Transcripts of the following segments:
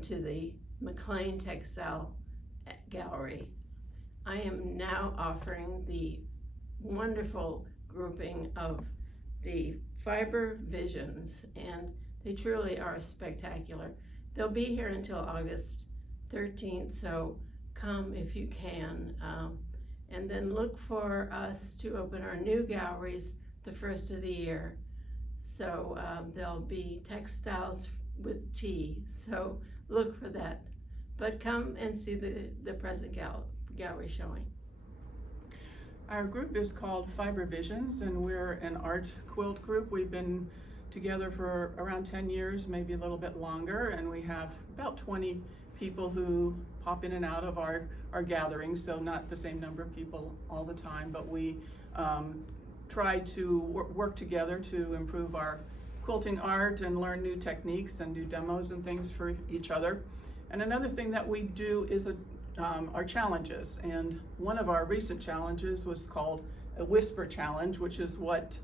welcome to the McLean Textile Gallery. I am now offering the wonderful grouping of the fiber visions, and they truly are spectacular. They'll be here until August 13th, so come if you can. And then look for us to open our new galleries the first of the year. So there'll be textiles with tea, so look for that. But come and see the present gallery showing. Our group is called Fiber Visions, and we're an art quilt group. We've been together for around 10 years, maybe a little bit longer, and we have about 20 people who pop in and out of our gatherings, so not the same number of people all the time, but we try to work together to improve our quilting art and learn new techniques and do demos and things for each other. And another thing that we do is our challenges, and one of our recent challenges was called a Whisper Challenge, which is what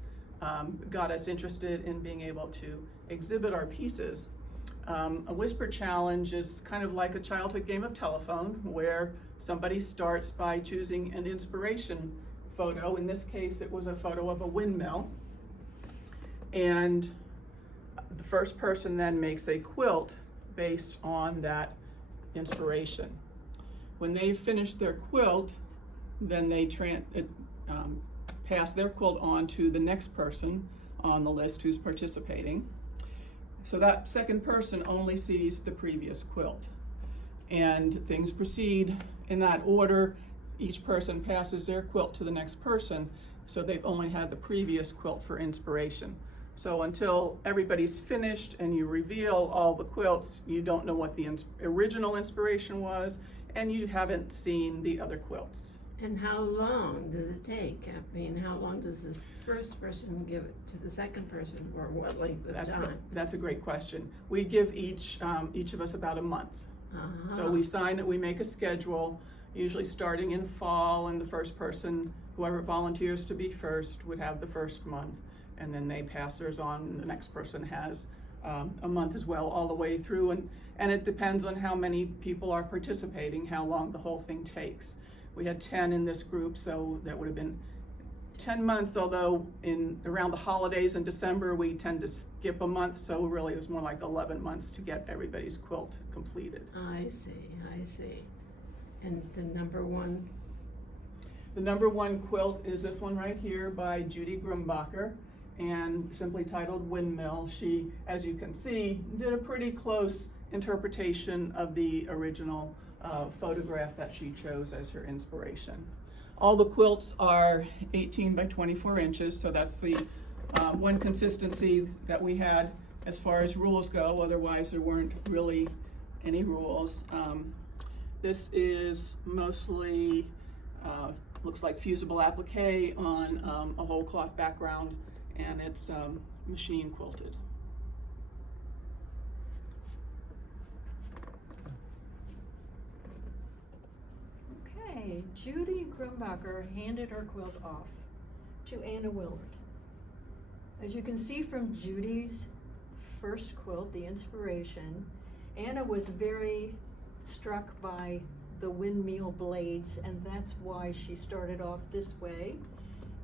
got us interested in being able to exhibit our pieces. A Whisper Challenge is kind of like a childhood game of telephone, where somebody starts by choosing an inspiration photo. In this case, it was a photo of a windmill, and the first person then makes a quilt based on that inspiration. When they finish their quilt, then they pass their quilt on to the next person on the list who's participating. So that second person only sees the previous quilt, and things proceed in that order. Each person passes their quilt to the next person, so they've only had the previous quilt for inspiration. So until everybody's finished and you reveal all the quilts, you don't know what the original inspiration was, and you haven't seen the other quilts. And how long does it take? I mean, how long does this first person give it to the second person, or what length of time? That's a great question. We give each of us about a month. So we make a schedule, usually starting in fall, and the first person, whoever volunteers to be first, would have the first month, and then they pass theirs on, and the next person has a month as well, all the way through, and it depends on how many people are participating, how long the whole thing takes. We had 10 in this group, so that would have been 10 months, although around the holidays in December, we tend to skip a month, so really it was more like 11 months to get everybody's quilt completed. I see. And the number one? The number one quilt is this one right here by Judy Grumbacher, and simply titled Windmill. She, as you can see, did a pretty close interpretation of the original photograph that she chose as her inspiration. All the quilts are 18 by 24 inches, so that's the one consistency that we had as far as rules go. Otherwise, there weren't really any rules. This is mostly, looks like fusible applique on a whole cloth background, and it's machine quilted. Okay, Judy Grumbacher handed her quilt off to Anna Willard. As you can see from Judy's first quilt, the inspiration, Anna was very struck by the windmill blades, and that's why she started off this way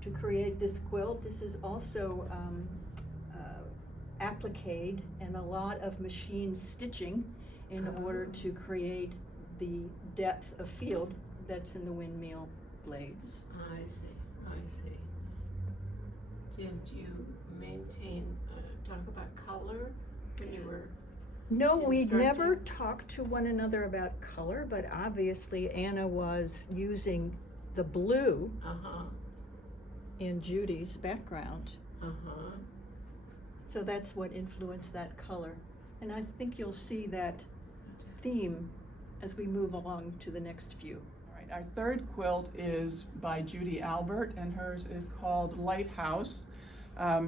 to create this quilt. This is also appliqued and a lot of machine stitching in order to create the depth of field that's in the windmill blades. I see. Did you maintain, talk about color when you were No, we'd instructing? never talked to one another about color, but obviously Anna was using the blue in Judy's background. So that's what influenced that color. And I think you'll see that theme as we move along to the next few. All right, our third quilt is by Judy Albert, and hers is called Lighthouse.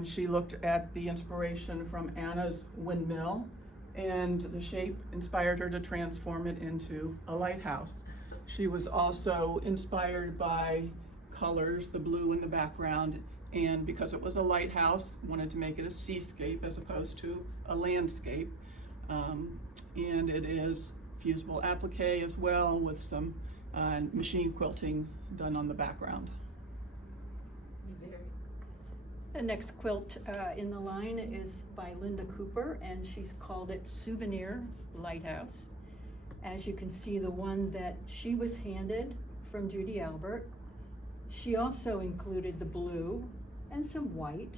She looked at the inspiration from Anna's windmill, and the shape inspired her to transform it into a lighthouse. She was also inspired by colors, the blue in the background, and because it was a lighthouse, wanted to make it a seascape as opposed to a landscape. And it is fusible applique as well, with some machine quilting done on the background. The next quilt in the line is by Linda Cooper, and she's called it Souvenir Lighthouse. As you can see, the one that she was handed from Judy Albert. She also included the blue and some white,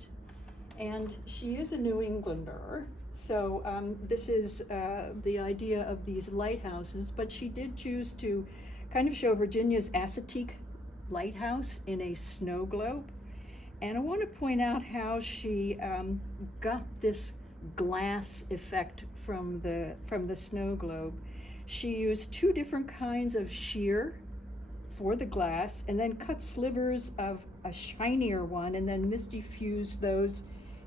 and she is a New Englander. So this is the idea of these lighthouses, but she did choose to kind of show Virginia's Assateague lighthouse in a snow globe. And I want to point out how she got this glass effect from the snow globe. She used 2 different kinds of shear for the glass, and then cut slivers of a shinier one, and then misty fused those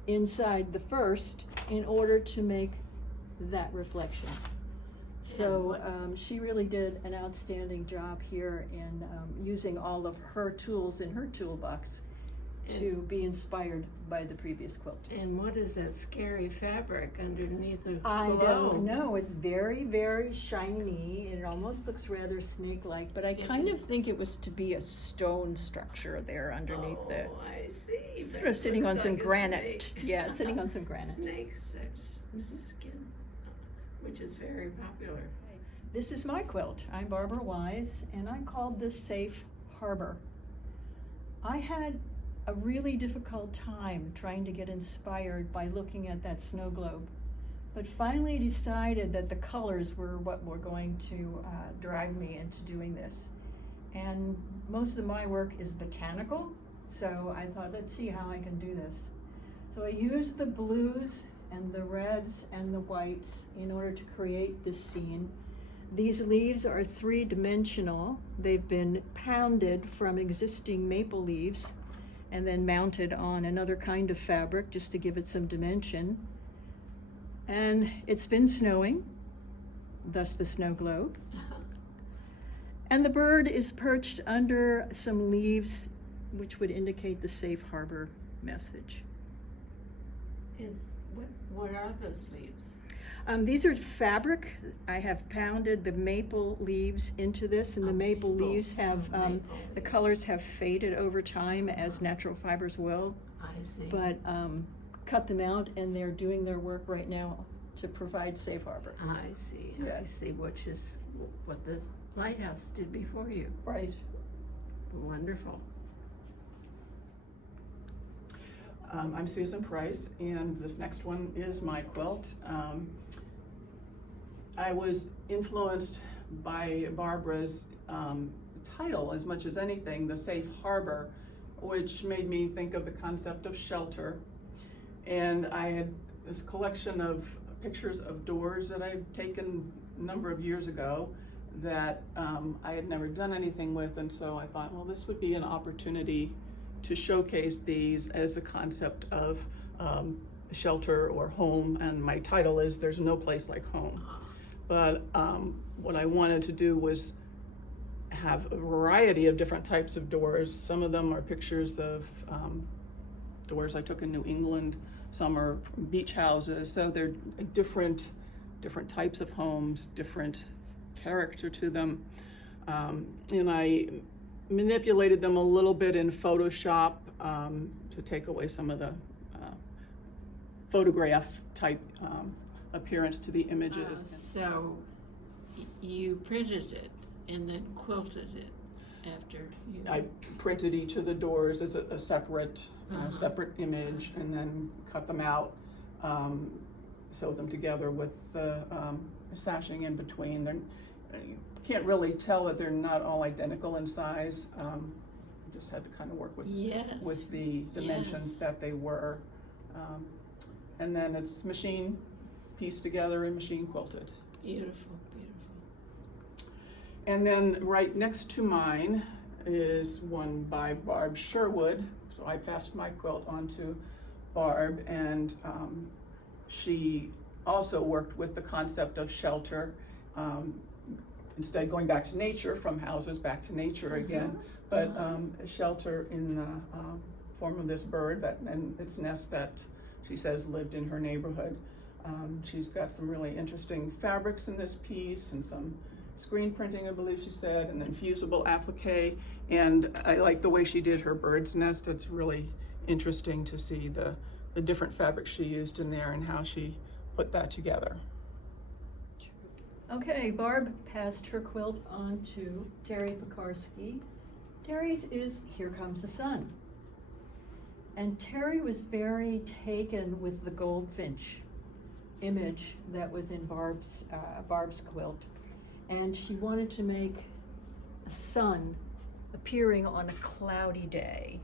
inside the first in order to make that reflection. So she really did an outstanding job here in using all of her tools in her toolbox to be inspired by the previous quilt. And what is that scary fabric underneath the I below? don't know. It's very, very shiny. It almost looks rather snake-like, but I kind of think it was to be a stone structure there underneath the. Oh, I see. Sort That of sitting on looks some like a granite. snake. Yeah, sitting on some granite. Snake skin, which is very popular. This is my quilt. I'm Barbara Wise, and I called this Safe Harbor. I had a really difficult time trying to get inspired by looking at that snow globe, but finally decided that the colors were what were going to drive me into doing this. And most of my work is botanical, so I thought, let's see how I can do this. So I used the blues and the reds and the whites in order to create this scene. These leaves are 3-dimensional. They've been pounded from existing maple leaves and then mounted on another kind of fabric just to give it some dimension. And it's been snowing, thus the snow globe. And the bird is perched under some leaves, which would indicate the safe harbor message. What are those leaves? These are fabric. I have pounded the maple leaves into this, and the maple leaves have, the colors have faded over time as natural fibers will. I see. But cut them out, and they're doing their work right now to provide safe harbor. I see. I see, which is what the lighthouse did before you. Right. Wonderful. I'm Susan Price, and this next one is my quilt. I was influenced by Barbara's title as much as anything, the Safe Harbor, which made me think of the concept of shelter. And I had this collection of pictures of doors that I had taken a number of years ago that I had never done anything with, and so I thought, well, this would be an opportunity to showcase these as a concept of shelter or home, and my title is There's No Place Like Home. But what I wanted to do was have a variety of different types of doors. Some of them are pictures of doors I took in New England, some are from beach houses, so they're different types of homes, different character to them. And I manipulated them a little bit in Photoshop to take away some of the photograph type appearance to the images. So you printed it and then quilted it after you... I printed each of the doors as a separate separate image, and then cut them out, sewed them together with the sashing in between. You can't really tell that they're not all identical in size. Just had to kind of work with the dimensions that they were. And then it's machine pieced together and machine quilted. Beautiful, beautiful. And then right next to mine is one by Barb Sherwood. So I passed my quilt on to Barb, and she also worked with the concept of shelter. Instead going back to nature, from houses back to nature again, but a shelter in the form of this bird and its nest that she says lived in her neighborhood. She's got some really interesting fabrics in this piece and some screen printing, I believe she said, and then fusible applique. And I like the way she did her bird's nest. It's really interesting to see the different fabrics she used in there and how she put that together. Okay, Barb passed her quilt on to Terry Pekarsky. Terry's is Here Comes the Sun. And Terry was very taken with the goldfinch image that was in Barb's quilt. And she wanted to make a sun appearing on a cloudy day.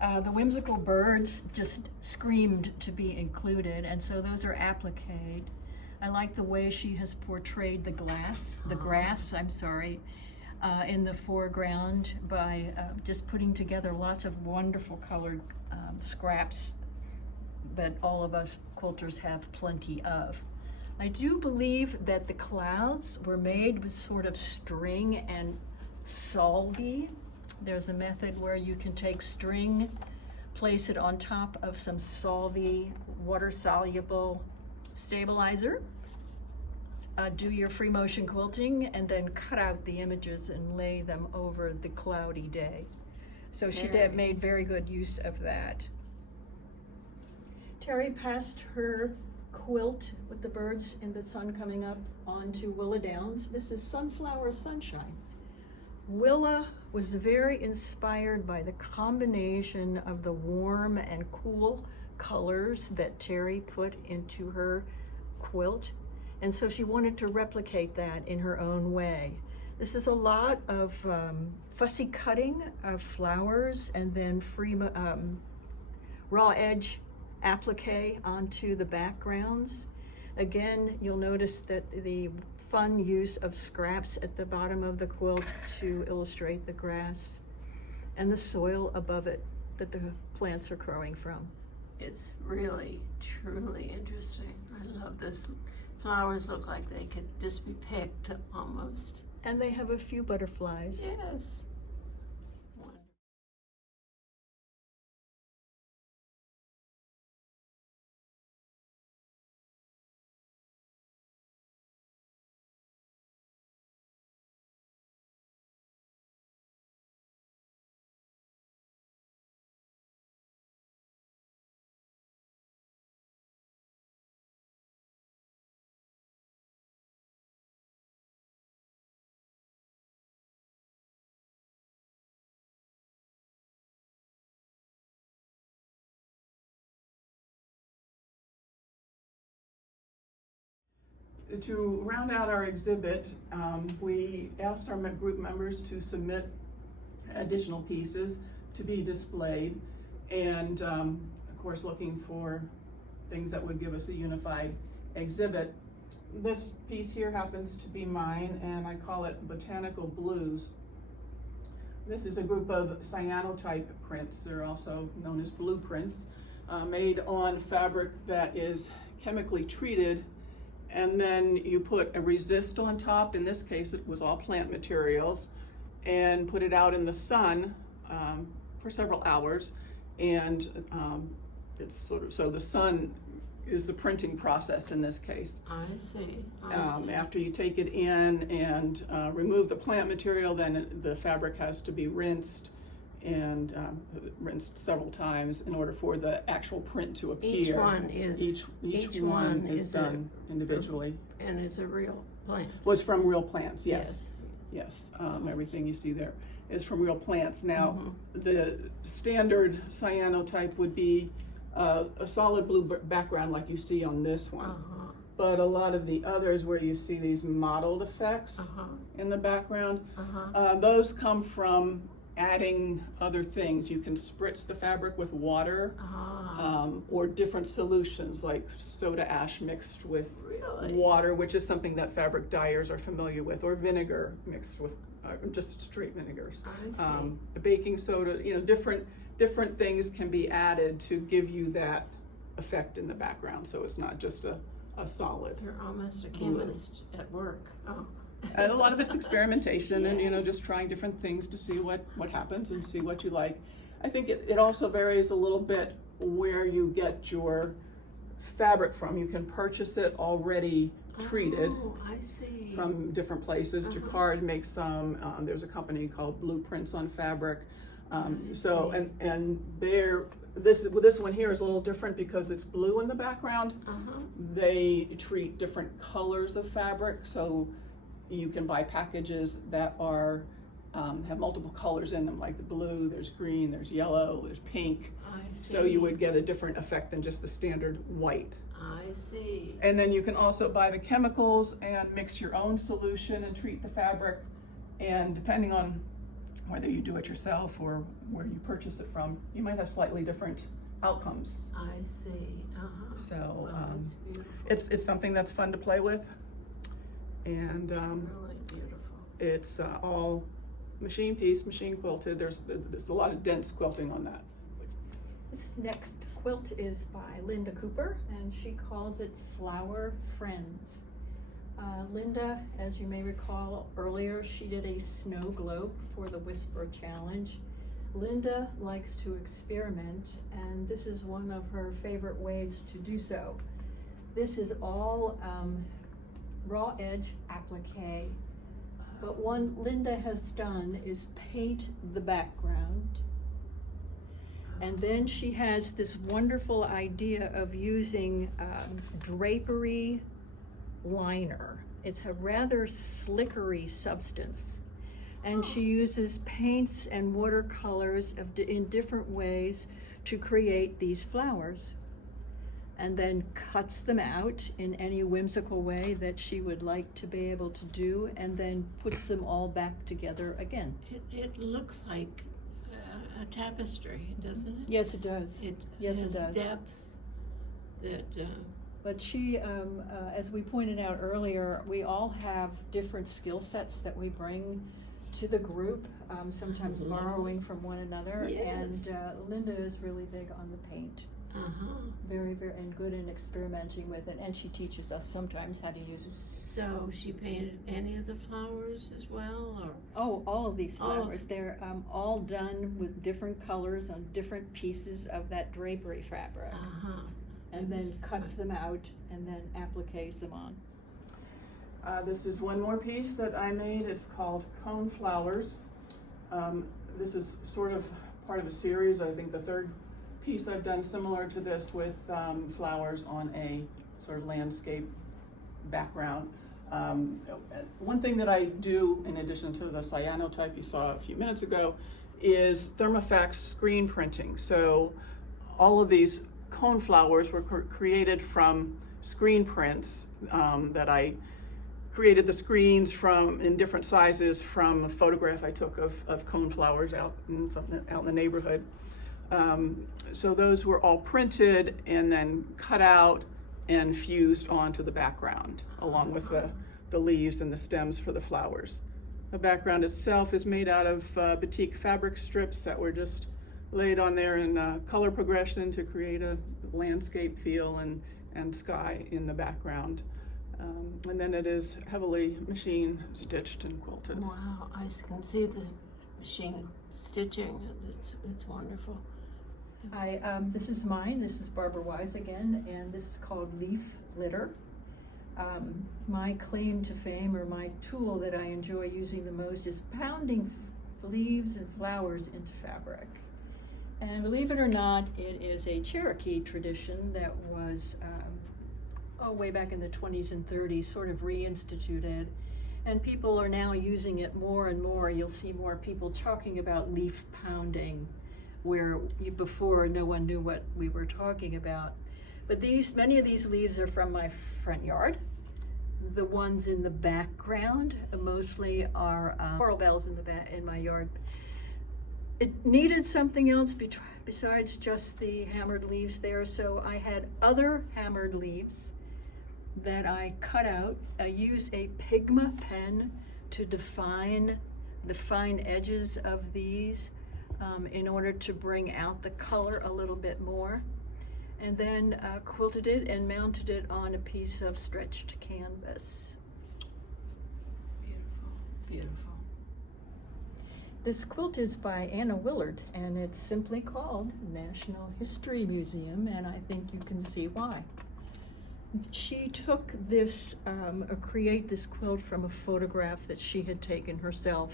The whimsical birds just screamed to be included, and so those are appliqued. I like the way she has portrayed the grass, in the foreground by just putting together lots of wonderful colored scraps that all of us quilters have plenty of. I do believe that the clouds were made with sort of string and solvay. There's a method where you can take string, place it on top of some solvay, water-soluble stabilizer, do your free motion quilting, and then cut out the images and lay them over the cloudy day. So she made very good use of that. Terry passed her quilt with the birds and the sun coming up onto Willa Downs. This is Sunflower Sunshine. Willa was very inspired by the combination of the warm and cool colors that Terry put into her quilt. And so she wanted to replicate that in her own way. This is a lot of fussy cutting of flowers and then free raw edge applique onto the backgrounds. Again, you'll notice that the fun use of scraps at the bottom of the quilt to illustrate the grass and the soil above it that the plants are growing from. It's really, truly interesting. I love this. Flowers look like they could just be picked almost. And they have a few butterflies. Yes. To round out our exhibit, we asked our group members to submit additional pieces to be displayed, and of course looking for things that would give us a unified exhibit. This piece here happens to be mine, and I call it Botanical Blues. This is a group of cyanotype prints. They're also known as blueprints, made on fabric that is chemically treated, and then you put a resist on top. In this case, it was all plant materials, and put it out in the sun for several hours. And it's sort of, so the sun is the printing process in this case. I see. After you take it in and remove the plant material, then the fabric has to be rinsed, and rinsed several times in order for the actual print to appear. Each one is each one is done individually. And it's a real plant. Was from real plants, yes. Yes, everything you see there is from real plants. Now, the standard cyanotype would be a solid blue background like you see on this one. But a lot of the others where you see these mottled effects in the background, those come from adding other things. You can spritz the fabric with water, or different solutions like soda ash mixed with water, which is something that fabric dyers are familiar with, or vinegar mixed with just straight vinegars. Baking soda, different things can be added to give you that effect in the background, so it's not just a solid. You're almost a chemist at work. A lot of it's experimentation, and just trying different things to see what happens and see what you like. I think it also varies a little bit where you get your fabric from. You can purchase it already treated Oh, I see. from different places. Jacquard makes some. There's a company called Blueprints on Fabric. So see. and this one here is a little different because it's blue in the background. They treat different colors of fabric, so you can buy packages that are have multiple colors in them, like the blue, there's green, there's yellow, there's pink. I see. So you would get a different effect than just the standard white. I see. And then you can also buy the chemicals and mix your own solution and treat the fabric. And depending on whether you do it yourself or where you purchase it from, you might have slightly different outcomes. I see. So Wow, that's beautiful. it's something that's fun to play with. And Really beautiful. it's all machine piece, machine quilted. There's a lot of dense quilting on that. This next quilt is by Linda Cooper, and she calls it Flower Friends. Linda, as you may recall earlier, she did a snow globe for the Whisper Challenge. Linda likes to experiment, and this is one of her favorite ways to do so. This is all raw edge applique, but one Linda has done is paint the background. And then she has this wonderful idea of using drapery liner. It's a rather slickery substance. And she uses paints and watercolors in different ways to create these flowers. And then cuts them out in any whimsical way that she would like to be able to do, and then puts them all back together again. It looks like a tapestry, doesn't it? Yes, it does. Yes, it has does. depths that. But she, as we pointed out earlier, we all have different skill sets that we bring to the group, sometimes Lovely. borrowing from one another. Yes. And Linda is really big on the paint. Very, very, and good in experimenting with it. And she teaches us sometimes how to use it. So she painted any of the flowers as well, or? Oh, all of these All of- flowers. They're all done with different colors on different pieces of that drapery fabric. And then cuts them out and then appliques them on. This is one more piece that I made. It's called Cone Flowers. This is sort of part of a series. I think the third piece I've done similar to this with flowers on a sort of landscape background. One thing that I do, in addition to the cyanotype you saw a few minutes ago, is Thermofax screen printing. So all of these cone flowers were created from screen prints that I created the screens from in different sizes from a photograph I took of cone flowers out in the neighborhood. So those were all printed and then cut out and fused onto the background, along with the leaves and the stems for the flowers. The background itself is made out of batik fabric strips that were just laid on there in color progression to create a landscape feel and sky in the background. And then it is heavily machine stitched and quilted. Wow, I can see the machine stitching. It's wonderful. This is mine. This is Barbara Wise again, and this is called Leaf Litter. My claim to fame, or my tool that I enjoy using the most, is pounding leaves and flowers into fabric. And believe it or not, it is a Cherokee tradition that was way back in the 20s and 30s, sort of reinstituted. And people are now using it more and more. You'll see more people talking about leaf pounding, where before no one knew what we were talking about. But many of these leaves are from my front yard. The ones in the background mostly are coral bells in my yard. It needed something else besides just the hammered leaves there, so I had other hammered leaves that I cut out. I used a Pigma pen to define the fine edges of these in order to bring out the color a little bit more, and then quilted it and mounted it on a piece of stretched canvas. Beautiful, beautiful. This quilt is by Anna Willard, and it's simply called National History Museum, and I think you can see why. She took this, create this quilt from a photograph that she had taken herself.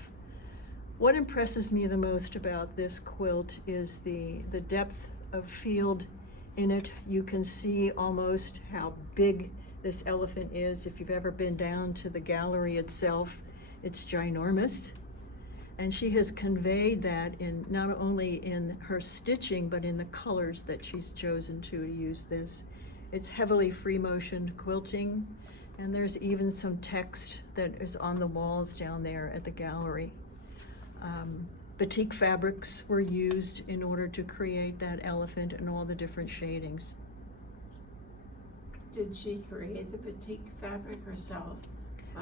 What impresses me the most about this quilt is the depth of field in it. You can see almost how big this elephant is. If you've ever been down to the gallery itself, it's ginormous. And she has conveyed that in not only in her stitching, but in the colors that she's chosen to use this. It's heavily free motion quilting, and there's even some text that is on the walls down there at the gallery. Batik fabrics were used in order to create that elephant and all the different shadings. Did she create the batik fabric herself?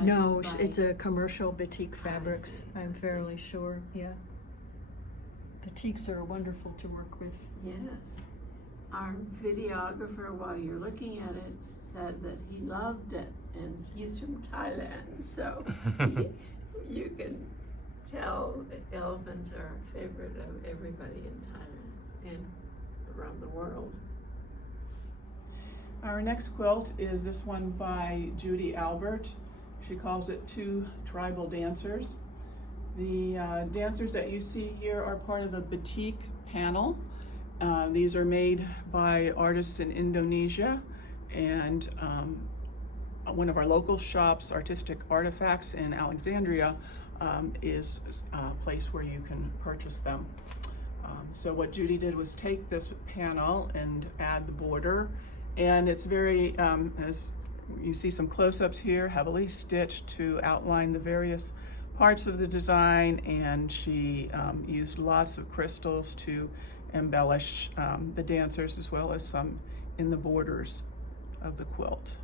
No, it's a commercial batik fabrics, see. I'm fairly sure, yeah. Batiks are wonderful to work with. Yes. Our videographer, while you're looking at it, said that he loved it, and he's from Thailand, so you can tell elephants are a favorite of everybody in Thailand and around the world. Our next quilt is this one by Judy Albert. She calls it Two Tribal Dancers. The dancers that you see here are part of a batik panel. These are made by artists in Indonesia, and one of our local shops, Artistic Artifacts in Alexandria, is a place where you can purchase them. So what Judy did was take this panel and add the border, and it's very, as you see some close-ups here, heavily stitched to outline the various parts of the design, and she used lots of crystals to embellish the dancers, as well as some in the borders of the quilt.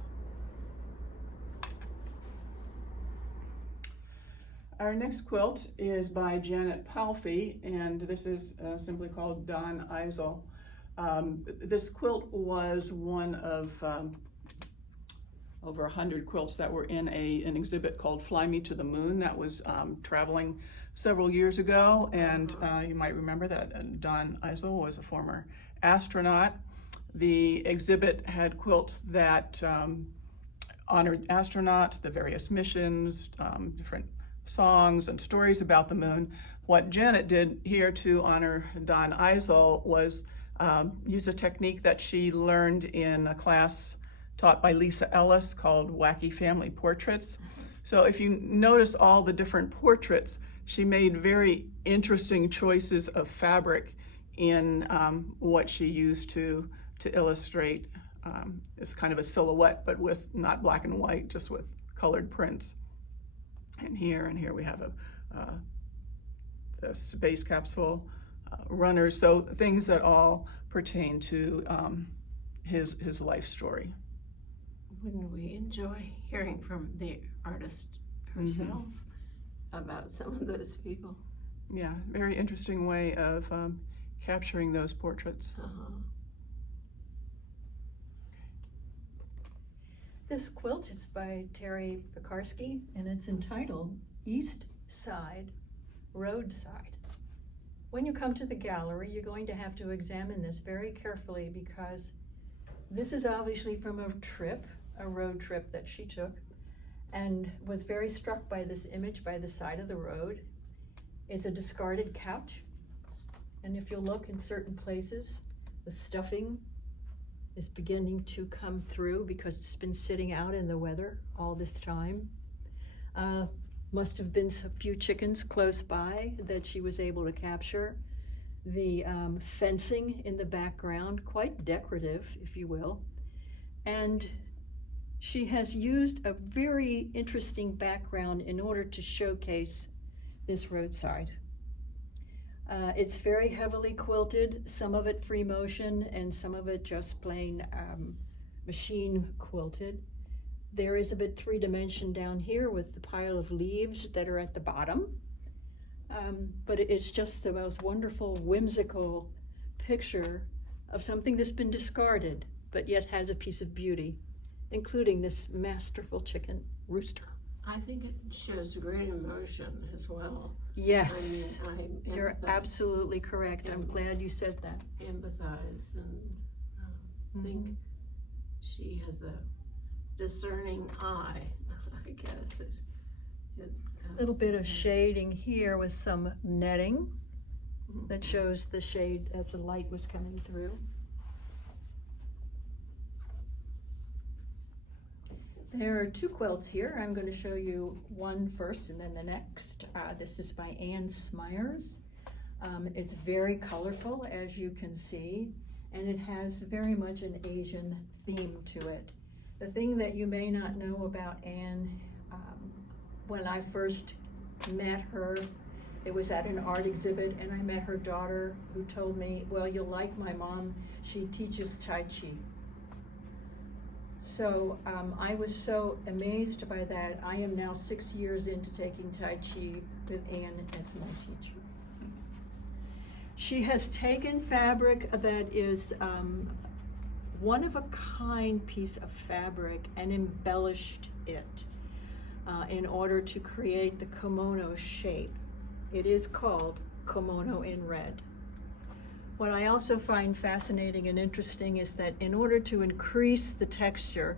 Our next quilt is by Janet Palfy, and this is simply called Don Eisel. This quilt was one of over 100 quilts that were in an exhibit called Fly Me to the Moon that was traveling several years ago, and you might remember that Don Eisel was a former astronaut. The exhibit had quilts that honored astronauts, the various missions, different songs and stories about the moon. What Janet did here to honor Don Eisel was use a technique that she learned in a class taught by Lisa Ellis called Wacky Family Portraits. So if you notice all the different portraits, she made very interesting choices of fabric in what she used to illustrate. It's kind of a silhouette, but with not black and white, just with colored prints. And here we have the space capsule runners, so things that all pertain to his life story. Wouldn't we enjoy hearing from the artist herself about some of those people? Yeah, very interesting way of capturing those portraits. This quilt is by Terry Pekarsky, and it's entitled East Side, Roadside. When you come to the gallery, you're going to have to examine this very carefully, because this is obviously from a road trip that she took, and was very struck by this image by the side of the road. It's a discarded couch, and if you look in certain places, the stuffing is beginning to come through because it's been sitting out in the weather all this time. Must have been a few chickens close by that she was able to capture. The fencing in the background, quite decorative, if you will. And she has used a very interesting background in order to showcase this roadside. It's very heavily quilted, some of it free motion and some of it just plain machine quilted. There is a bit three-dimension down here with the pile of leaves that are at the bottom. But it's just the most wonderful, whimsical picture of something that's been discarded, but yet has a piece of beauty, including this masterful chicken rooster. I think it shows great emotion as well. Yes, I mean, you're absolutely correct. I'm glad you said that. Empathize and think she has a discerning eye, I guess it is. A little bit of shading here with some netting that shows the shade as the light was coming through. There are two quilts here. I'm going to show you one first and then the next. This is by Ann Smyers. It's very colorful, as you can see, and it has very much an Asian theme to it. The thing that you may not know about Ann, when I first met her, it was at an art exhibit, and I met her daughter, who told me, well, you'll like my mom, she teaches Tai Chi. So I was so amazed by that. I am now 6 years into taking Tai Chi with Ann as my teacher. She has taken fabric that is one-of-a-kind piece of fabric and embellished it in order to create the kimono shape. It is called Kimono in Red. What I also find fascinating and interesting is that in order to increase the texture,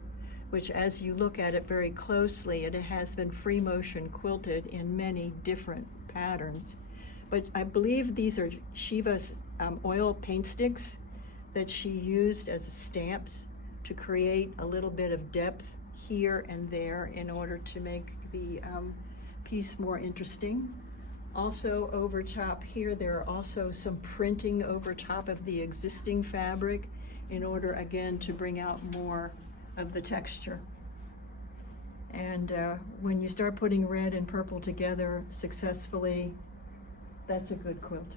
which as you look at it very closely, it has been free motion quilted in many different patterns. But I believe these are Shiva's oil paint sticks that she used as stamps to create a little bit of depth here and there in order to make the piece more interesting. Also over top here, there are also some printing over top of the existing fabric in order, again, to bring out more of the texture. And when you start putting red and purple together successfully, that's a good quilt.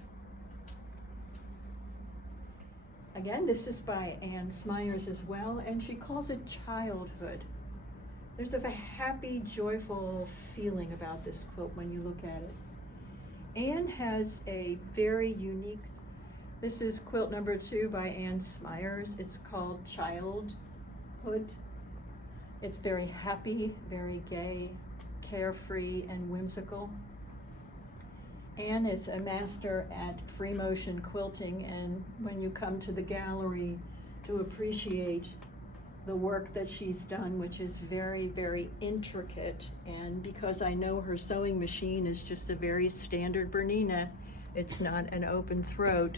Again, this is by Ann Smyers as well, and she calls it childhood. There's a happy, joyful feeling about this quilt when you look at it. Ann has a very unique, this is quilt number 2 by Ann Smyers. It's called Childhood. It's very happy, very gay, carefree, and whimsical. Ann is a master at free motion quilting, and when you come to the gallery to appreciate the work that she's done, which is very, very intricate, and because I know her sewing machine is just a very standard Bernina, it's not an open throat,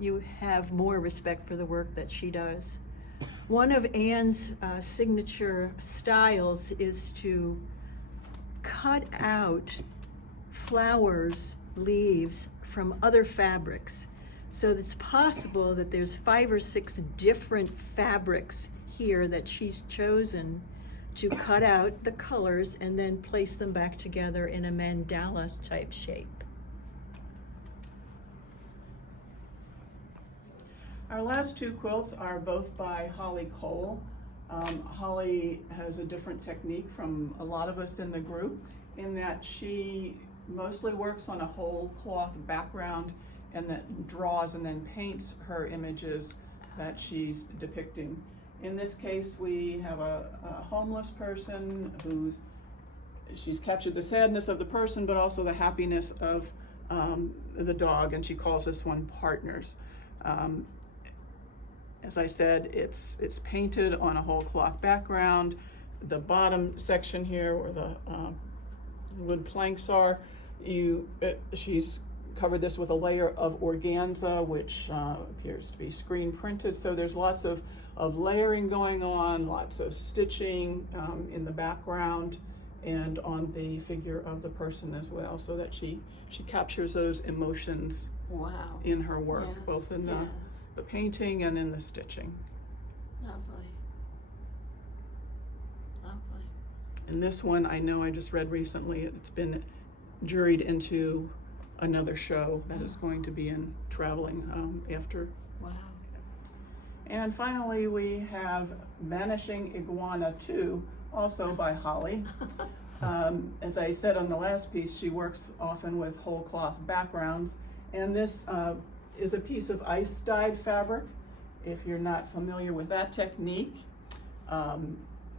you have more respect for the work that she does. One of Ann's signature styles is to cut out flowers, leaves from other fabrics. So it's possible that there's 5 or 6 different fabrics here that she's chosen to cut out the colors and then place them back together in a mandala type shape. Our last 2 quilts are both by Holly Cole. Holly has a different technique from a lot of us in the group in that she mostly works on a whole cloth background and that draws and then paints her images that she's depicting. In this case, we have a homeless person she's captured the sadness of the person, but also the happiness of the dog, and she calls this one Partners. As I said, it's painted on a whole cloth background. The bottom section here, where the wood planks are, she's covered this with a layer of organza, which appears to be screen printed. So there's lots of layering going on, lots of stitching in the background and on the figure of the person as well, so that she captures those emotions Wow. in her work, Yes, both in yes. the painting and in the stitching. Lovely. Lovely. And this one, I know I just read recently, it's been juried into another show that is going to be in traveling after. Wow. And finally, we have Vanishing Iguana 2, also by Holly. As I said on the last piece, she works often with whole cloth backgrounds, and this is a piece of ice dyed fabric. If you're not familiar with that technique,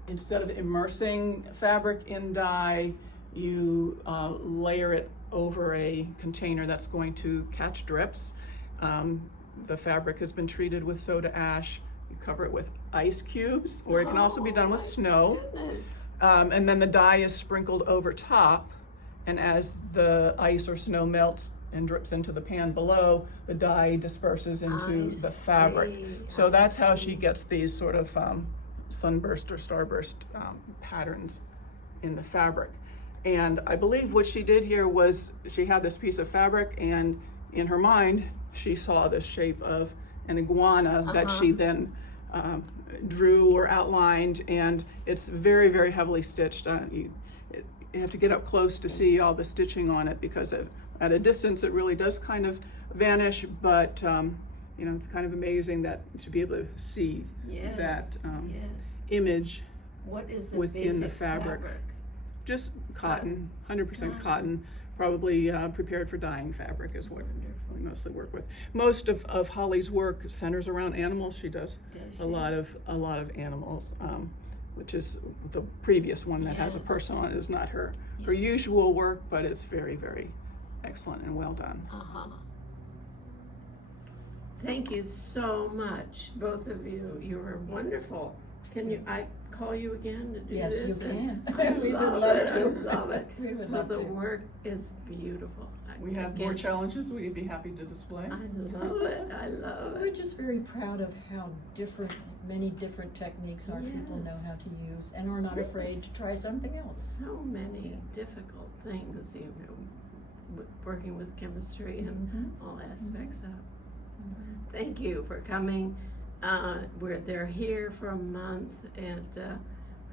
instead of immersing fabric in dye, you layer it over a container that's going to catch drips. The fabric has been treated with soda ash, You cover it with ice cubes, or it can also be done with snow. Goodness. And then the dye is sprinkled over top, and as the ice or snow melts and drips into the pan below, the dye disperses into the fabric. So that's how she gets these sort of sunburst or starburst patterns in the fabric. And I believe what she did here was she had this piece of fabric, and in her mind she saw the shape of an iguana that she then drew or outlined, and it's very, very heavily stitched. You have to get up close to see all the stitching on it, because at a distance it really does kind of vanish, but you know, it's kind of amazing that to be able to see that image What is the within the basic fabric. Just cotton, 100% cotton, probably prepared for dyeing fabric is what we mostly work with. Most of Holly's work centers around animals. She does a lot of animals, which is the previous one that has a person on it is not her usual work, but it's very, very excellent and well done. Thank you so much, both of you. You were wonderful. Can I call you again to do Yes, this? you can. We would love to. I love it. We would But love the to. work is beautiful. We have more challenges we'd be happy to display. I love it. I love We're it. just very proud of how many different techniques our people know how to use, and are not afraid to try something else. So many difficult things, you know, working with chemistry and all aspects of. Thank you for coming. They're here for a month at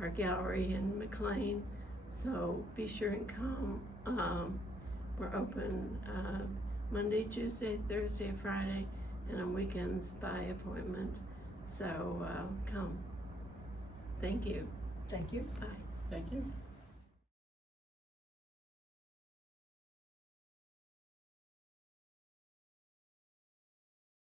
our gallery in McLean, so be sure and come. We're open Monday, Tuesday, Thursday, Friday, and on weekends by appointment. So come. Thank you. Thank you. Bye. Thank you.